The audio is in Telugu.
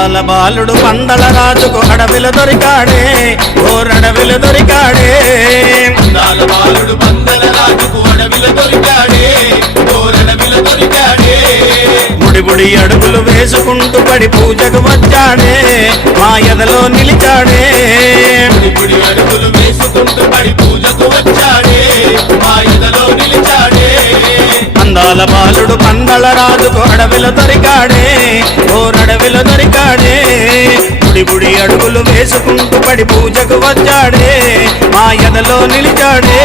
అందాల బాలుడు పందల రాజుకు అడవిలో దొరికాడే ఓరడవిలో దొరికాడే అందాల బాలుడు పందల రాజుకు అడవిలో దొరికాడే ఓరడవిలో దొరికాడే ముడిబుడి అడుగులు వేసుకుంటూ పడి పూజకు వచ్చాడే మా ఎదలో నిలిచాడే ముడిబుడి అడుగులు వేసుకుంటూ పడి పూజకు వచ్చాడే మా ఎదలో నిలిచాడే అందాల బాలుడు పందల రాజుకు అడవిలో దొరికాడే ఓరడవిలో దొరికాడే ముడిబుడి అడుగులు వేసుకుంటూ పడి పూజకు వచ్చాడే మా ఎదలో నిలిచాడే